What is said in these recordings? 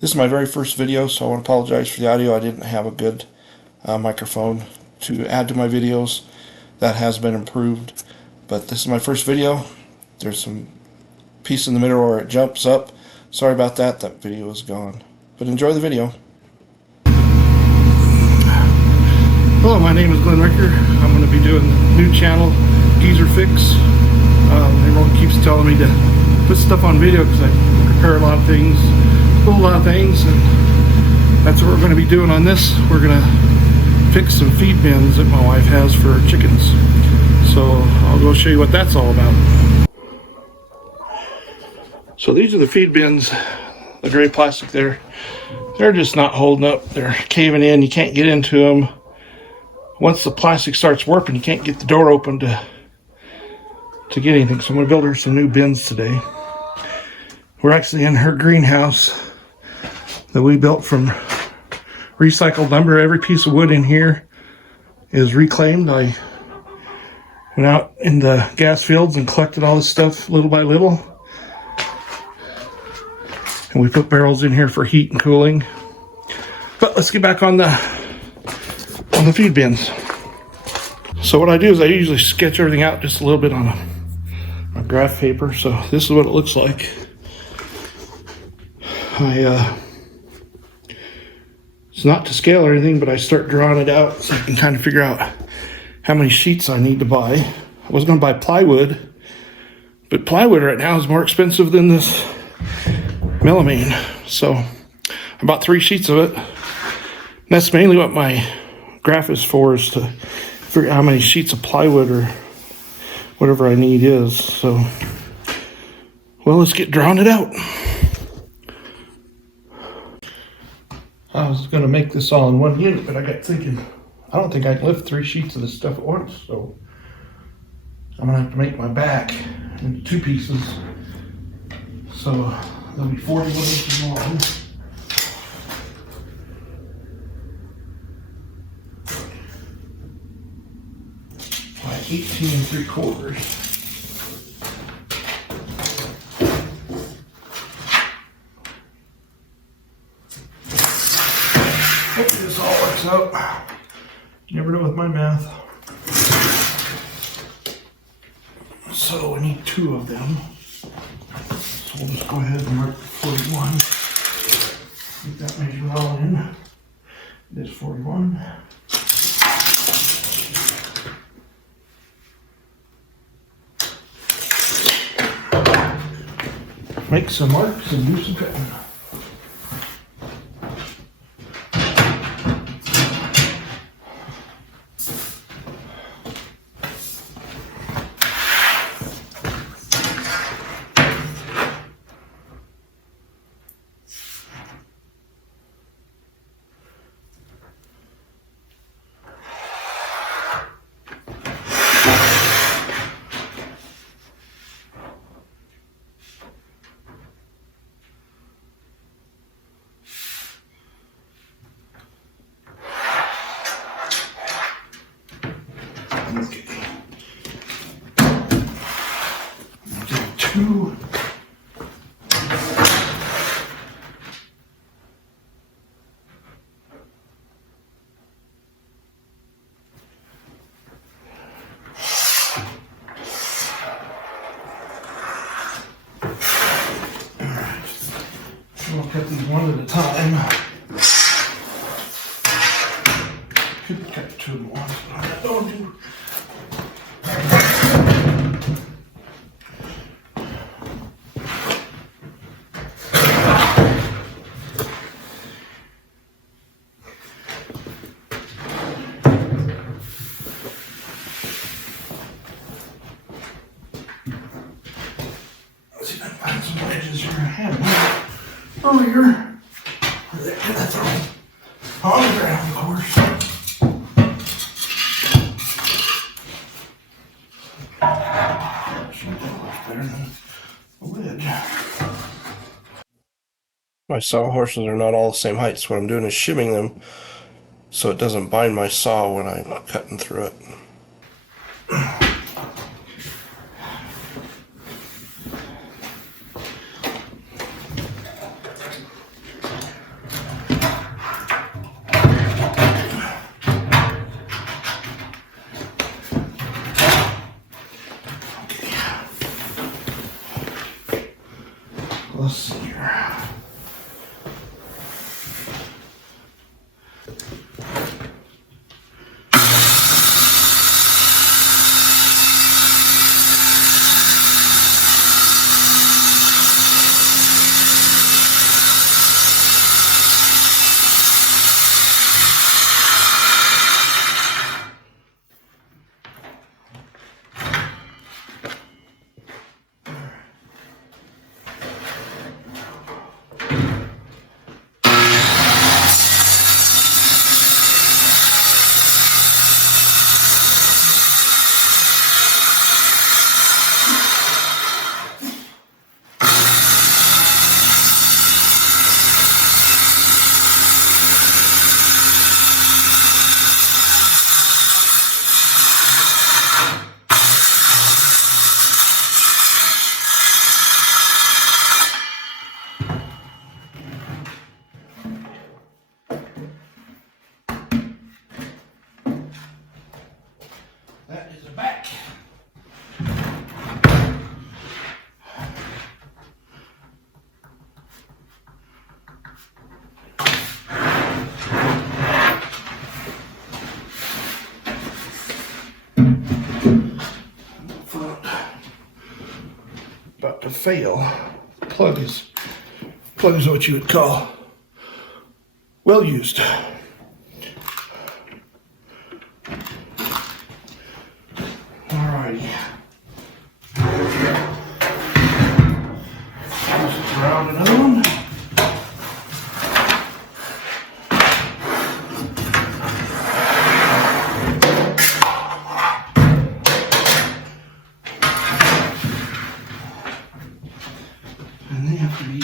This is my very first video, so I want to apologize for the audio. I didn't have a good microphone to add to my videos. That has been improved, but this is my first video. There's some piece in the middle where it jumps up. Sorry about that. That video is gone. But enjoy the video. Hello, my name is Glenn Ricker. I'm going to be doing the new channel, Geezer Fix. Everyone keeps telling me to put stuff on video because I prepare a lot of things, pull a lot of things, and that's what we're going to be doing on this. We're going to fix some feed bins that my wife has for chickens. So I'll go show you what that's all about. So these are the feed bins, the gray plastic there. They're just not holding up. They're caving in. You can't get into them. Once the plastic starts warping, you can't get the door open to get anything. So I'm going to build her some new bins today. We're actually in her greenhouse that we built from recycled lumber. Every piece of wood in here is reclaimed. I went out in the gas fields and collected all this stuff little by little. And we put barrels in here for heat and cooling. But let's get back on the feed bins. So what I do is I usually sketch everything out just a little bit on a graph paper. So this is what it looks like. It's not to scale or anything, but I start drawing it out so I can kind of figure out how many sheets I need to buy. I was going to buy plywood, but plywood right now is more expensive than this melamine. So I bought 3 sheets of it. And that's mainly what my graph is for, is to figure out how many sheets of plywood or whatever I need is. So, well, let's get drawing it out. I was going to make this all in one unit, but I got thinking, I don't think I can lift 3 sheets of this stuff at once, so I'm going to have to make my back into 2 pieces. So there'll be 41 inches long. By 18 3/4. Hopefully this all works out. You never know with my math. So we need 2 of them. So we'll just go ahead and mark 41. Get that measurement all in. It is 41. Make some marks and do some cutting. Okay. 2. Alright. We'll cut these one at a time. Could cut 2 at once, but I don't do. Let's see if I can find some wedges here. I had one earlier. That's all on the ground, of course. Better than a lid. My sawhorses are not all the same height, so what I'm doing is shimming them so it doesn't bind my saw when I'm cutting through it. let's see here. That is a back. Front. About to fail. Plug is what you would call well used. Alrighty. Just round another one. And they have to be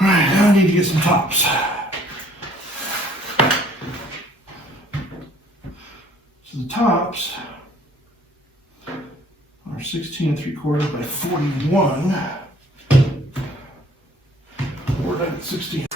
Alright, now I need to get some tops. So the tops are 16 3/4 by 41. We're done at 16.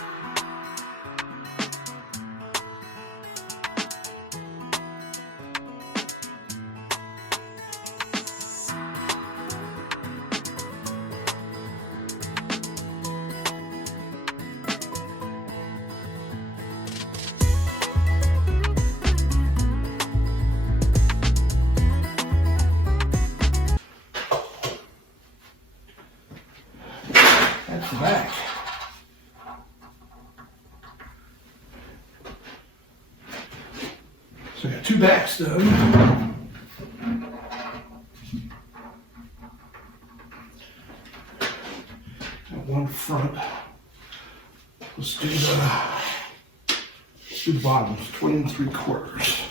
That's the back. So I got two backs done. Got one front. Let's do the bottoms, 20 3/4.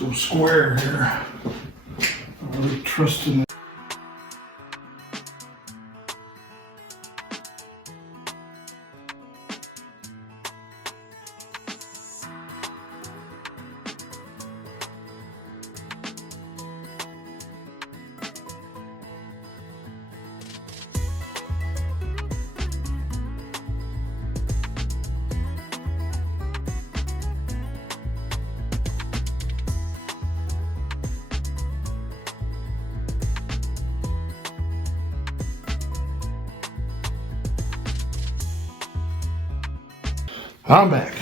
Go square here. I'm really trusting it. I'm back.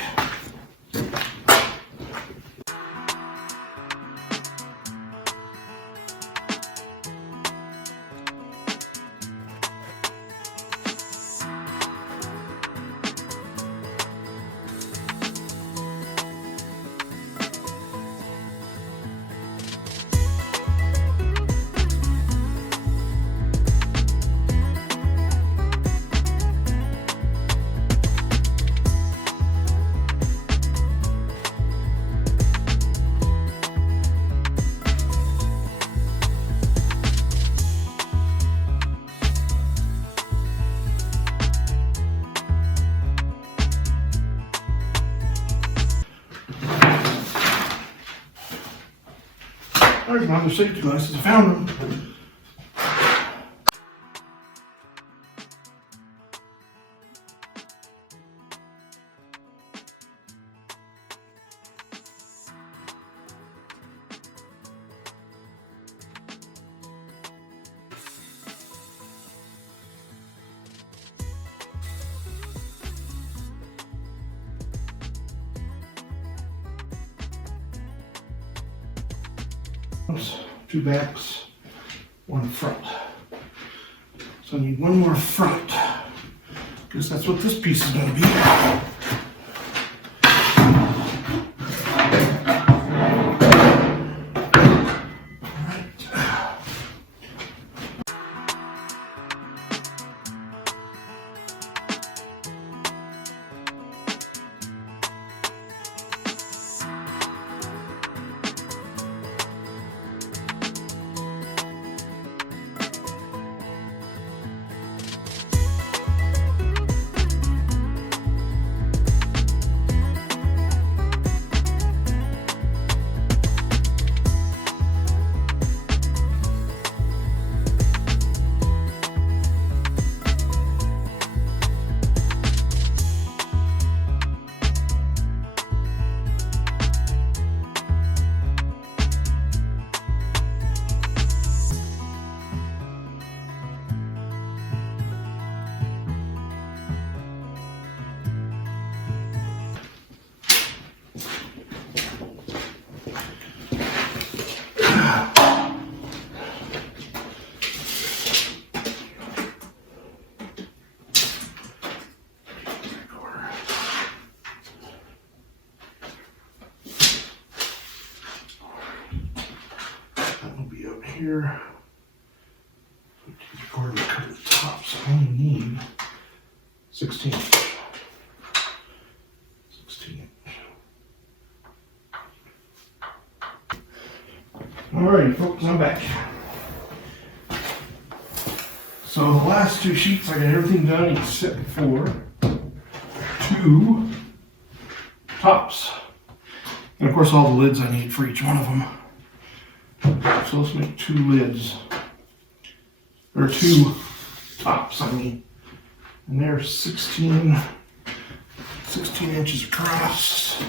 There's my other safety glasses. I found them. Two backs, one front. So I need one more front, because that's what this piece is going to be. Here, record to cut the top, so I only need 16. 16. Alright, folks, I'm back. So the last two sheets, I got everything done except for two tops. And of course all the lids I need for each one of them. So let's make two lids, or two tops, I mean. And they're 16 inches across.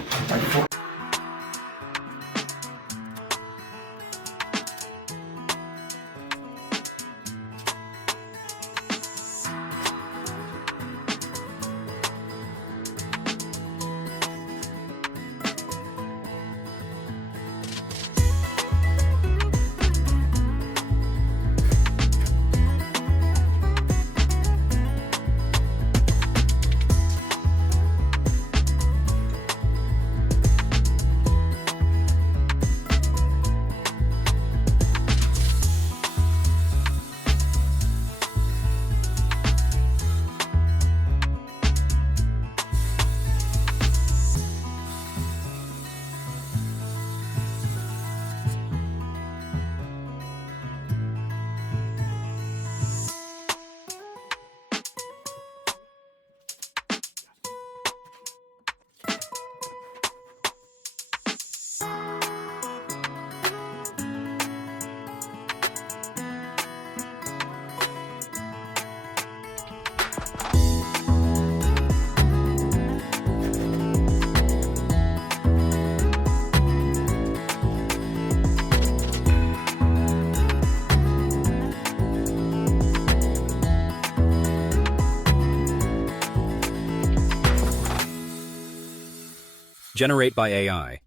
Generate by AI.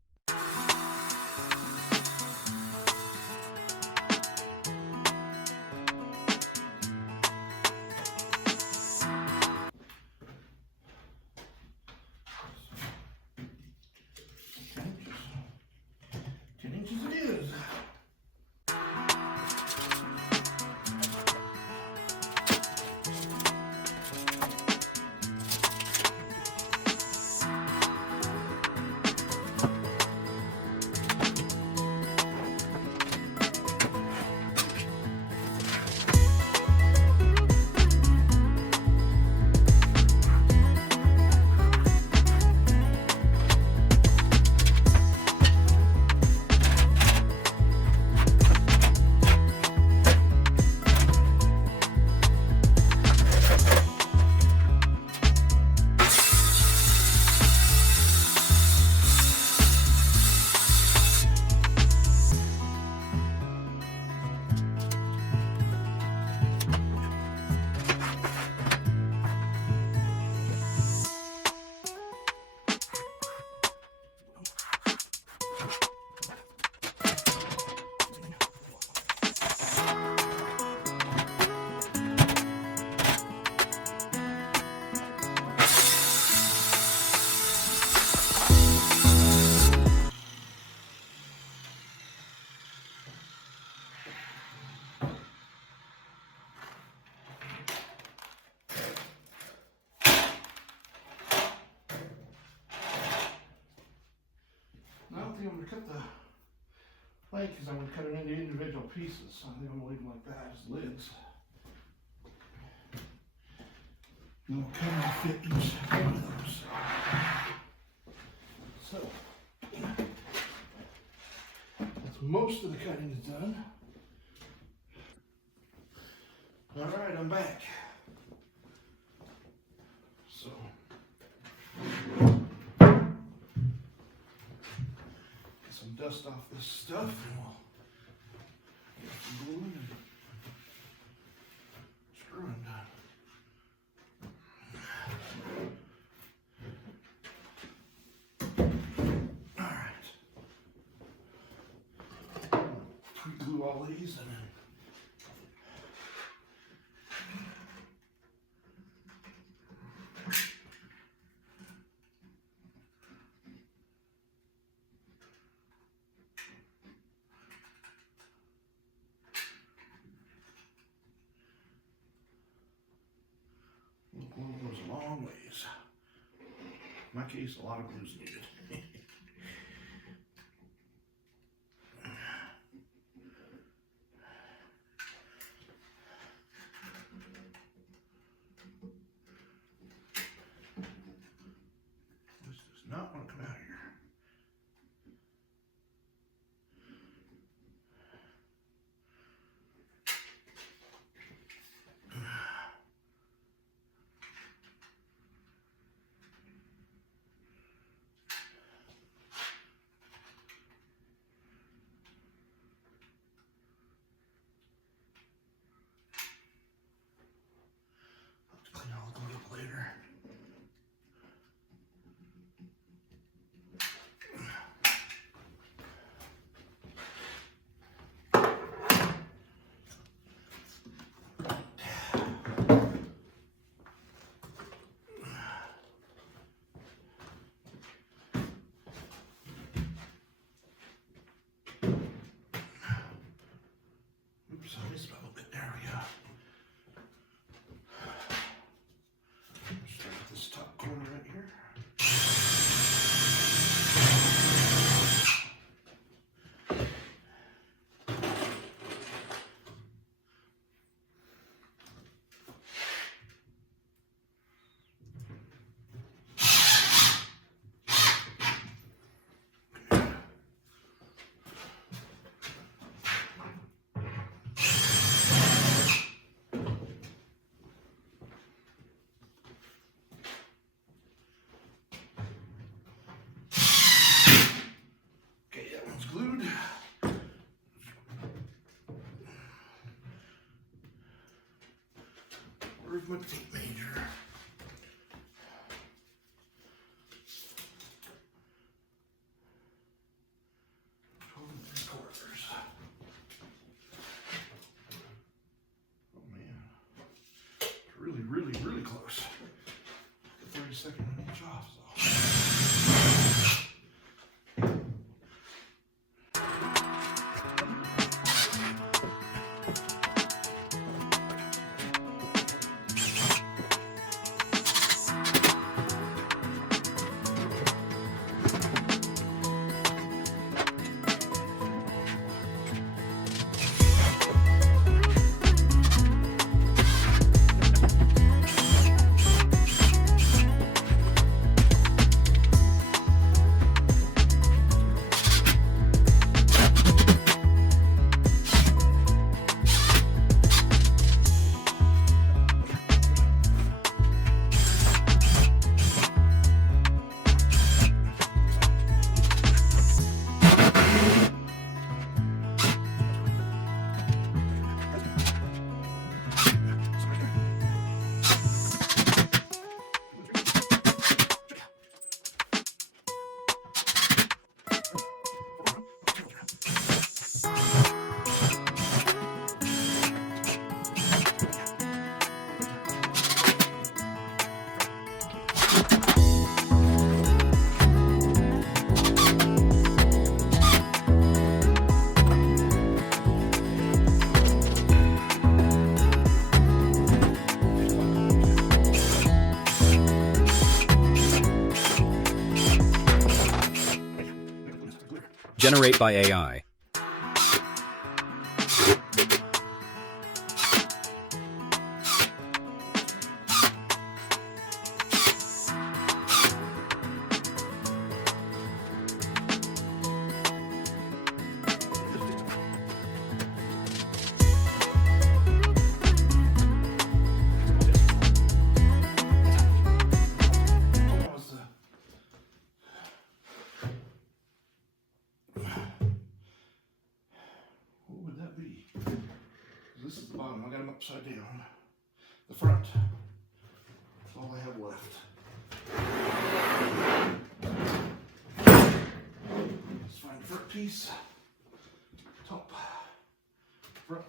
think I'm going to cut the plank because I'm going to cut them into individual pieces. So I think I'm going to leave them like that as lids. And we'll cut and fit each one of those. So, that's most of the cutting is done. All right, I'm back. So, get some dust off this stuff and we'll get some gluing and screwing done. All right. Pre-glue all these and then glue goes a long ways. In my case, a lot of glue is needed. This does not want to come out here. Clean all the glue up later. Oops, I missed a little bit. There we go. Start with this top corner right here. Okay, that one's glued. Where's my tape measure? Oh man, it's really close. The 32nd on each off. So. Generate by AI. What would that be? This is the bottom. I got them upside down. The front. That's all I have left. Let's find the front piece. Top. Front.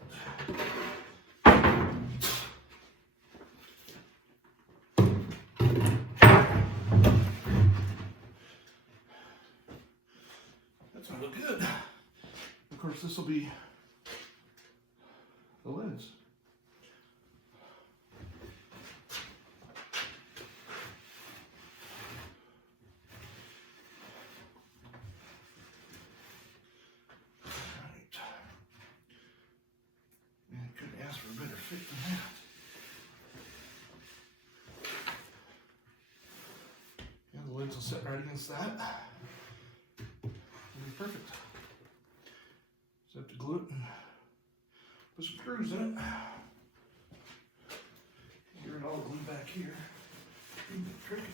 That's gonna look good. Of course, this will be the lids. Right. Man, I couldn't ask for a better fit than that. Yeah, the lids will sit right against that. It'll be perfect. Just have to glue it and put some screws in it. Here and all glue back here. Tricky.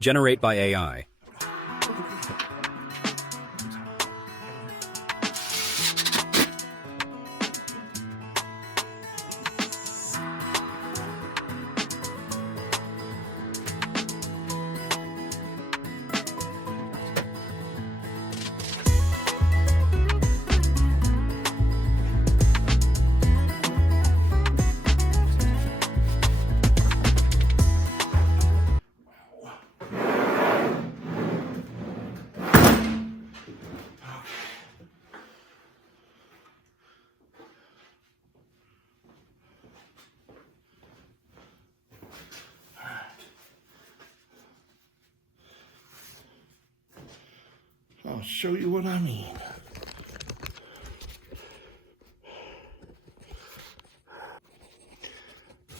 Generate by AI. I'll show you what I mean.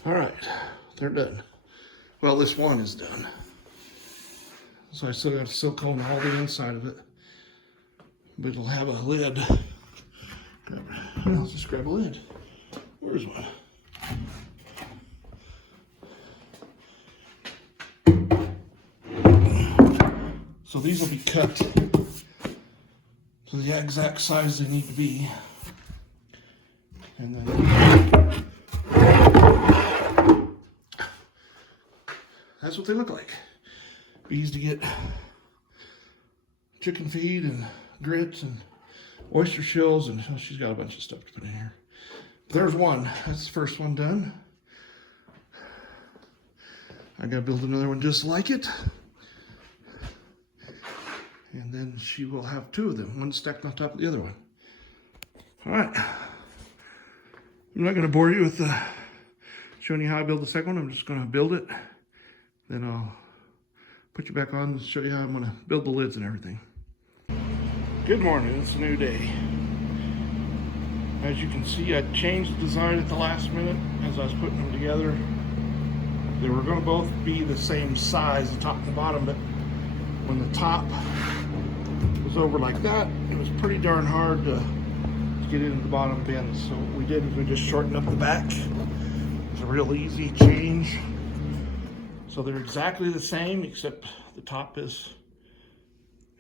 All right, they're done. Well, this one is done. So I still got to silicone all the inside of it, but it'll have a lid. I'll just grab a lid. Where's one? So these will be cut to the exact size they need to be. And then that's what they look like. Bees to get chicken feed and grits and oyster shells, and oh, she's got a bunch of stuff to put in here. There's one. That's the first one done. I gotta build another one just like it. And then she will have two of them, one stacked on top of the other one. All right. I'm not going to bore you with showing you how I build the second one. I'm just going to build it. Then I'll put you back on and show you how I'm going to build the lids and everything. Good morning. It's a new day. As you can see, I changed the design at the last minute as I was putting them together. They were going to both be the same size, the top and the bottom, but when the top was over like that, it was pretty darn hard to get into the bottom bins. So what we did is we just shortened up the back. It's a real easy change. So they're exactly the same, except the top is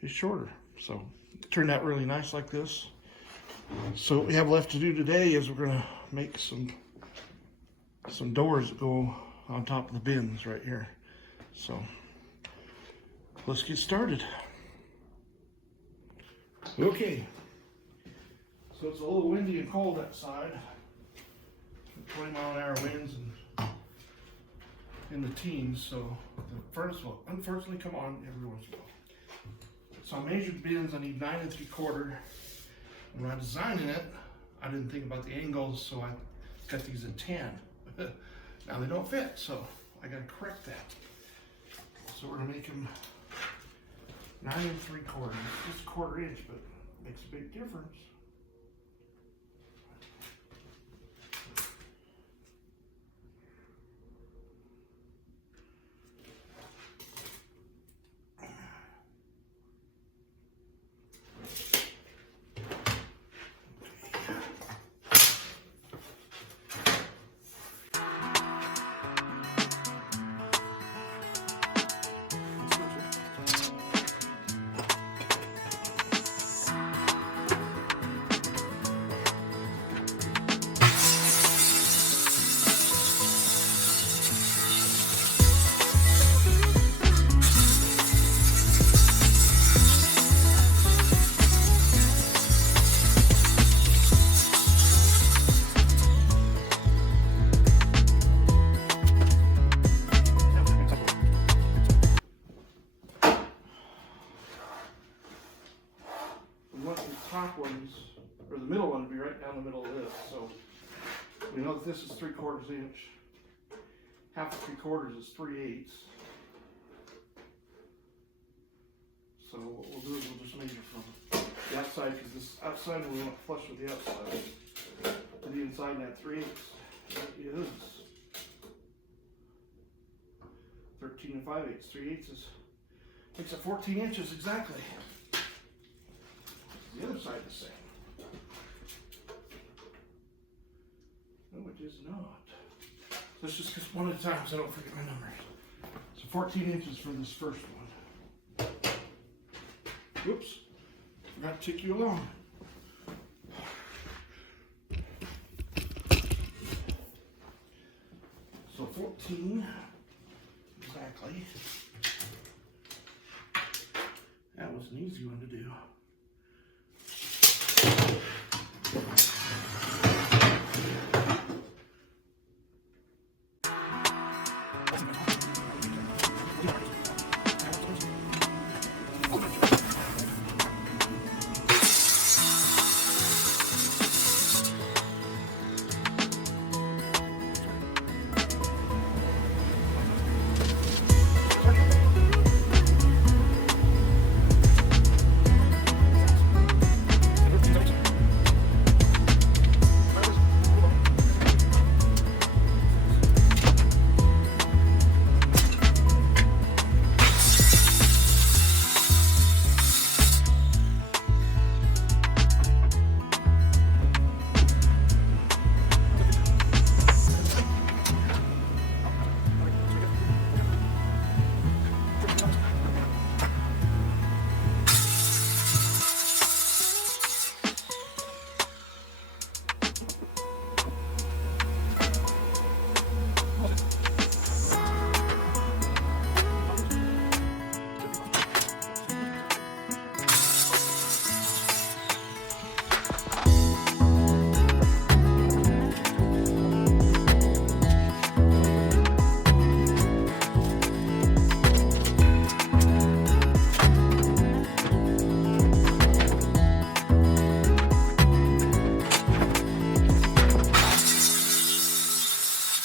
shorter. So it turned out really nice like this. So what we have left to do today is we're gonna make some doors that go on top of the bins right here. So let's get started. Okay. So it's a little windy and cold outside. 20-mile-an-hour winds and in the teens, so the furnace will unfortunately come on every once in a while. So I measured the bins. I need 9 3/4. And when I was designing it, I didn't think about the angles, so I cut these at 10. Now they don't fit, so I gotta correct that. So we're gonna make them 9 3/4. Just a 1/4 inch, but it makes a big difference. Top ones, or the middle one, would be right down the middle of this. So we know that this is 3/4 inch. Half of 3/4 is 3/8. So what we'll do is we'll just measure from the outside, because this outside we want flush with the outside. To the inside, that 3/8 is 13 5/8. 3/8 is makes it 14 inches exactly. The other side the same. No, it is not. Let's just get one at a time so I don't forget my numbers. So 14 inches for this first one. Whoops. Forgot to take you along. So 14 exactly. That was an easy one to do.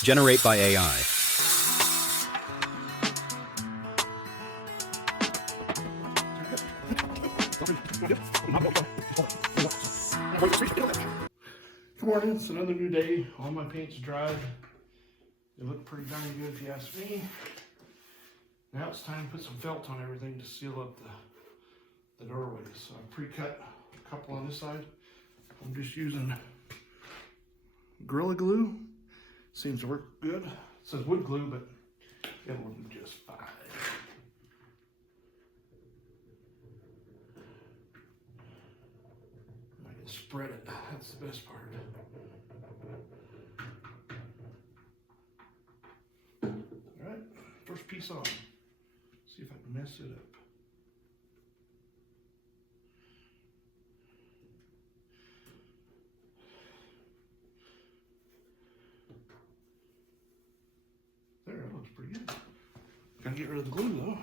Generate by AI. Good morning, it's another new day. All my paint's dried. They look pretty darn good if you ask me. Now it's time to put some felt on everything to seal up the doorways. So I pre-cut a couple on this side. I'm just using Gorilla Glue. Seems to work good. It says wood glue, but it'll do just fine. I can spread it. That's the best part. All right, first piece on. See if I can mess it up. There, it looks pretty good. Gotta get rid of the glue though.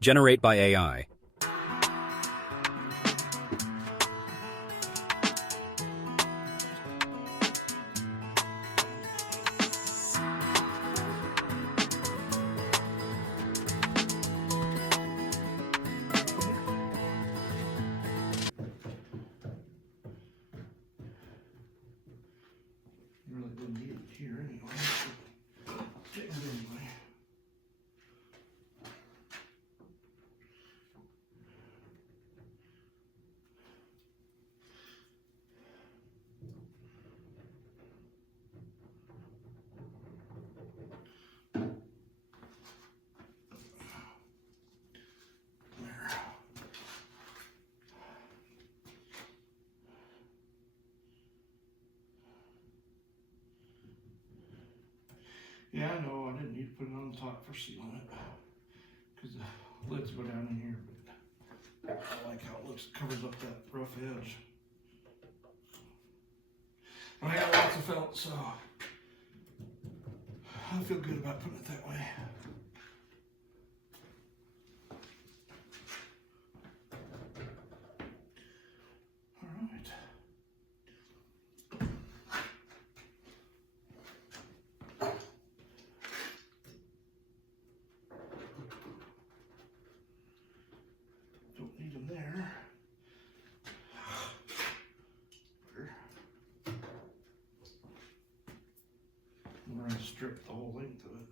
Generate by AI. You really didn't need it here anyway. Get it anyway. Yeah, I know, I didn't need to put it on the top for sealing it, because the lids go down in here, but I like how it looks, it covers up that rough edge. And I got lots of felt, so I feel good about putting it that way. All right. Don't need them there. We're going to strip the whole length of it.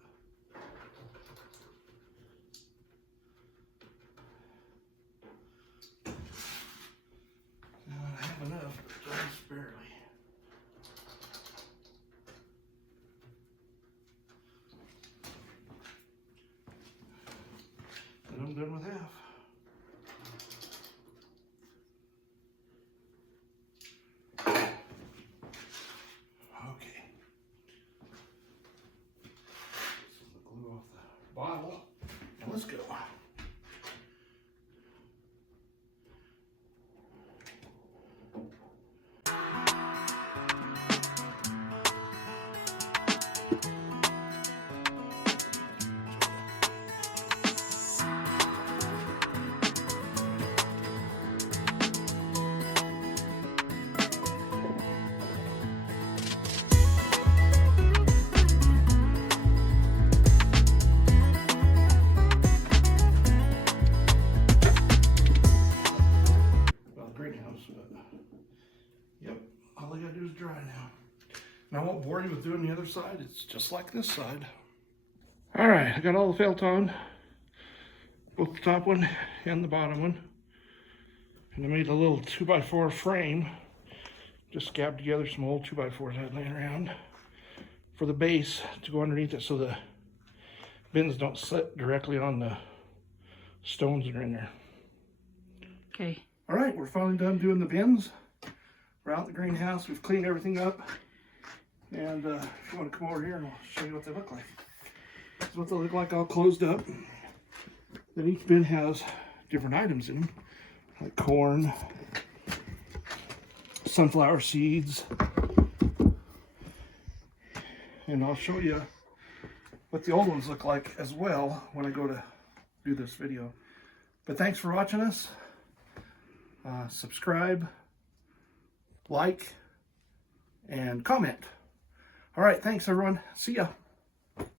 Now I have enough, but just barely. And I'm done with half. Okay. Some of the glue off the bottle. And let's go. I won't bore you with doing the other side. It's just like this side. All right, I got all the felt on, both the top one and the bottom one. And I made a little 2x4 frame. Just scabbed together some old 2x4s I had laying around for the base to go underneath it so the bins don't sit directly on the stones that are in there. Okay. All right, we're finally done doing the bins. We're out in the greenhouse. We've cleaned everything up. And if you want to come over here and I'll show you what they look like. This is what they look like all closed up. Then each bin has different items in them, like corn, sunflower seeds. And I'll show you what the old ones look like as well when I go to do this video. But thanks for watching us. Subscribe, like, and comment. All right, thanks everyone. See ya.